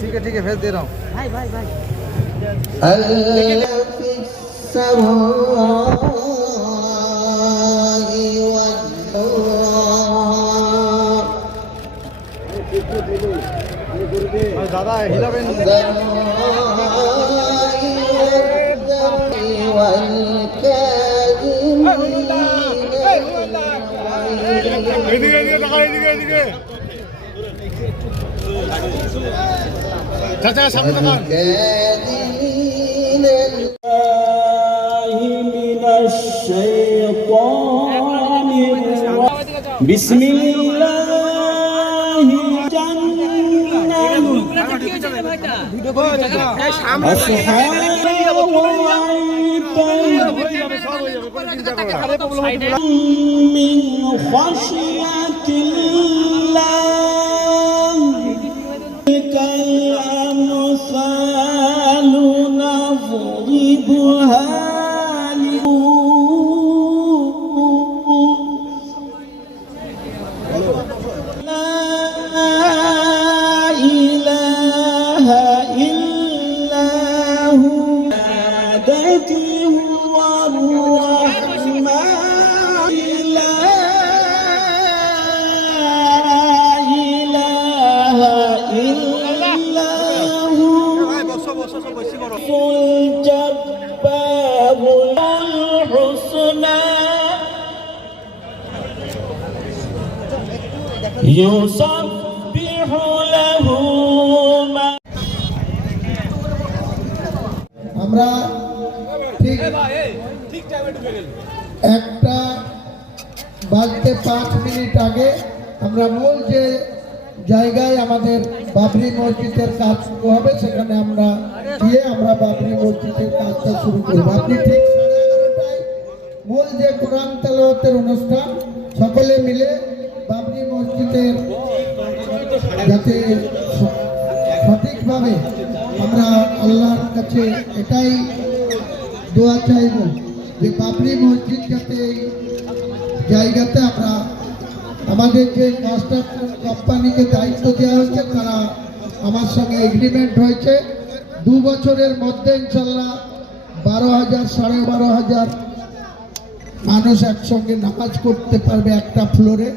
ठीक है भेज दे रहा हूँ भाई भाई भाई दादा हिलाबेन चाचा सामने दुकान আমরা ঠিক একটা বাজতে 5 মিনিট আগে আমরা মূল যে জায়গায় আমাদের বাবরি মসজিদের কাজ শুরু হবে সেখানে আমরা গিয়ে আমরা বাবরি মসজিদের কাজটা শুরু করব। আপনি ঠিক 11:30টায় মূল যে কোরআন তেলাওয়াতের অনুষ্ঠান সকলে মিলে বাবরি মসজিদের যাতে সঠিকভাবে আমরা আল্লাহর কাছে এটাই দোয়া চাইব যে বাবরি মসজিদ যাতে এই জায়গাতে আমরা আমাদের যে কনস্ট্রাকশন কোম্পানিকে দায়িত্ব দেওয়া হয়েছে তারা আমার সঙ্গে এগ্রিমেন্ট হয়েছে 2 বছরের মধ্যে ইনশাল্লাহ 12,000 12,500 মানুষ একসঙ্গে নামাজ পড়তে পারবে একটা ফ্লোরে।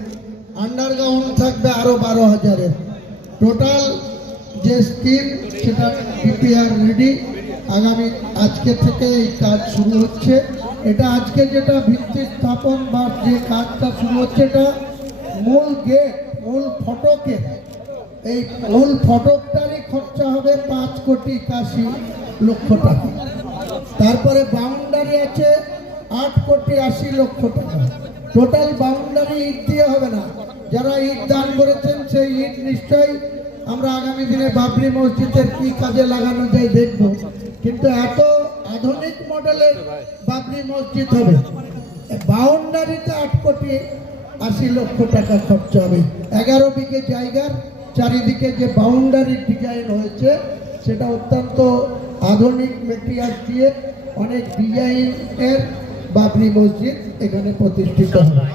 আন্ডারগ্রাউন্ড থাকবে আরও 12,000-এর টোটাল যে স্কিম সেটা ডিপিআর রেডি। আগামী আজকে থেকে এই কাজ শুরু হচ্ছে। এটা আজকে যেটা ভিত্তি স্থাপন বা যে কাজটা শুরু হচ্ছে এটা মূল গেট মূল ফটকে এই মূল ফটকটারই খরচা হবে 5,81,00,000 টাকা। তারপরে বাউন্ডারি আছে 8,80,00,000 টাকা। টোটাল বাউন্ডারি ইট দিয়ে হবে না, যারা ইট দান করেছেন সেই ইট নিশ্চয়ই আমরা আগামী দিনে বাবরি মসজিদের কি কাজে লাগানো যায় দেখব, কিন্তু এত আধুনিক মডেলের বাবরি মসজিদ হবে। বাউন্ডারিতে 8,80,00,000 টাকা খরচ হবে। 11 বিঘে জায়গার চারিদিকে যে বাউন্ডারি ডিজাইন হয়েছে সেটা অত্যন্ত আধুনিক মেটেরিয়াল দিয়ে অনেক ডিজাইনের বাবরি মসজিদ এখানে প্রতিষ্ঠিত হবে।